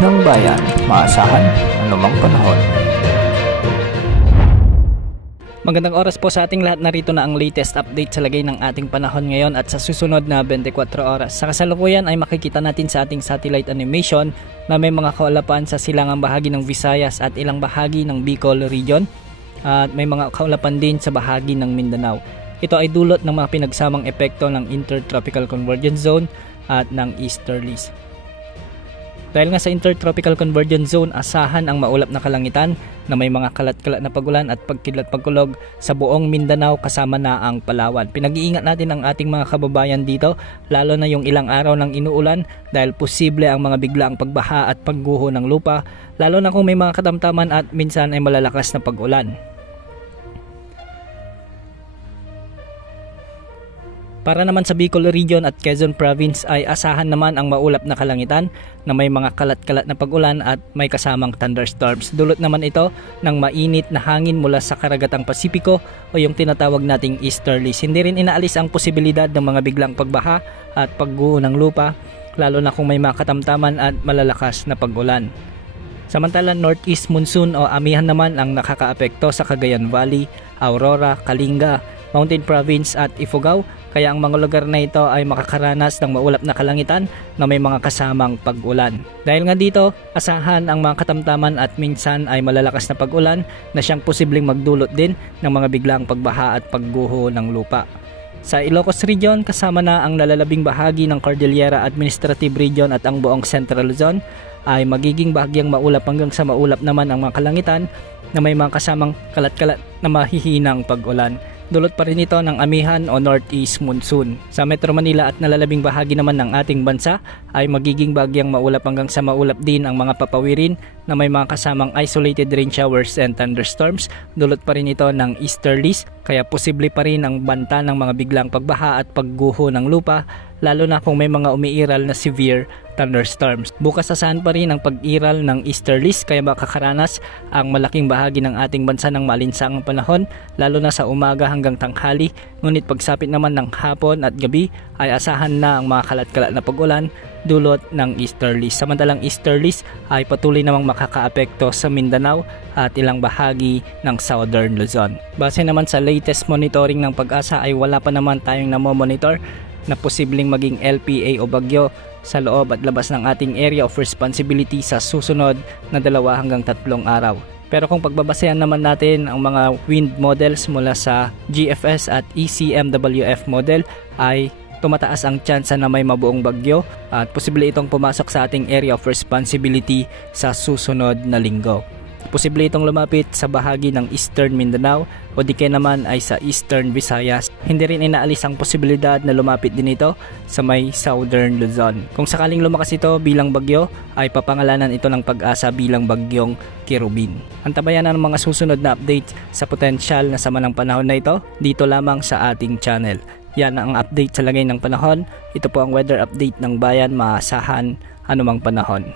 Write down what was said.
ng bayan, maasahan anumang panahon. Magandang oras po sa ating lahat. Narito na ang latest update sa lagay ng ating panahon ngayon at sa susunod na 24 oras. Sa kasalukuyan ay makikita natin sa ating satellite animation na may mga kaulapan sa silangang bahagi ng Visayas at ilang bahagi ng Bicol region at may mga kaulapan din sa bahagi ng Mindanao. Ito ay dulot ng mga pinagsamang epekto ng Intertropical Convergence Zone at ng Easterlies. Dahil nga sa Intertropical Convergence Zone, asahan ang maulap na kalangitan na may mga kalat-kalat na pagulan at pagkidlat-pagkulog sa buong Mindanao kasama na ang Palawan. Pinag-iingat natin ang ating mga kababayan dito, lalo na yung ilang araw ng inuulan dahil posible ang mga biglaang pagbaha at pagguho ng lupa, lalo na kung may mga katamtaman at minsan ay malalakas na pag-ulan. Para naman sa Bicol Region at Quezon Province ay asahan naman ang maulap na kalangitan na may mga kalat-kalat na pag-ulan at may kasamang thunderstorms. Dulot naman ito ng mainit na hangin mula sa karagatang Pasipiko o yung tinatawag nating easterlies. Hindi rin inaalis ang posibilidad ng mga biglang pagbaha at pagguho ng lupa, lalo na kung may mga katamtaman at malalakas na pag-ulan. Samantala, northeast monsoon o amihan naman ang nakakaapekto sa Cagayan Valley, Aurora, Kalinga, Mountain Province at Ifugao, kaya ang mga lugar na ito ay makakaranas ng maulap na kalangitan na may mga kasamang pag-ulan. Dahil nga dito, asahan ang mga katamtaman at minsan ay malalakas na pag-ulan na siyang posibleng magdulot din ng mga biglang pagbaha at pagguho ng lupa. Sa Ilocos Region, kasama na ang nalalabing bahagi ng Cordillera Administrative Region at ang buong Central Luzon ay magiging bahagyang maulap hanggang sa maulap naman ang mga kalangitan na may mga kasamang kalat-kalat na mahihinang pag-ulan. Dulot pa rin ito ng amihan o northeast monsoon. Sa Metro Manila at nalalabing bahagi naman ng ating bansa ay magiging bagyang maulap hanggang sa maulap din ang mga papawirin na may mga kasamang isolated rain showers and thunderstorms. Dulot pa rin ito ng easterlies, kaya posible pa rin ang banta ng mga biglang pagbaha at pagguho ng lupa, lalo na kung may mga umiiral na severe thunderstorms. Bukas asahan pa rin ang pag-iral ng easterlies, kaya makakaranas ang malaking bahagi ng ating bansa ng malinsangang panahon, lalo na sa umaga hanggang tanghali. Ngunit pagsapit naman ng hapon at gabi ay asahan na ang mga kalat-kalat na pag-ulan dulot ng easterlies. Samantalang easterlies ay patuloy namang makakaapekto sa Mindanao at ilang bahagi ng Southern Luzon. Base naman sa latest monitoring ng Pag-asa ay wala pa naman tayong namomonitor na posibleng maging LPA o bagyo sa loob at labas ng ating area of responsibility sa susunod na 2 hanggang 3 araw. Pero kung pagbabasehan naman natin ang mga wind models mula sa GFS at ECMWF model ay tumataas ang tsansa na may mabuong bagyo at posible itong pumasok sa ating area of responsibility sa susunod na linggo. Posible itong lumapit sa bahagi ng Eastern Mindanao o di kaya naman ay sa Eastern Visayas. Hindi rin inaalis ang posibilidad na lumapit din ito sa may Southern Luzon. Kung sakaling lumakas ito bilang bagyo, ay papangalanan ito ng Pag-asa bilang bagyong Kirubin. Antabayan ang mga susunod na update sa potensyal na sama ng panahon na ito dito lamang sa ating channel. Yan ang update sa lagay ng panahon. Ito po ang weather update ng bayan, maasahan anumang panahon.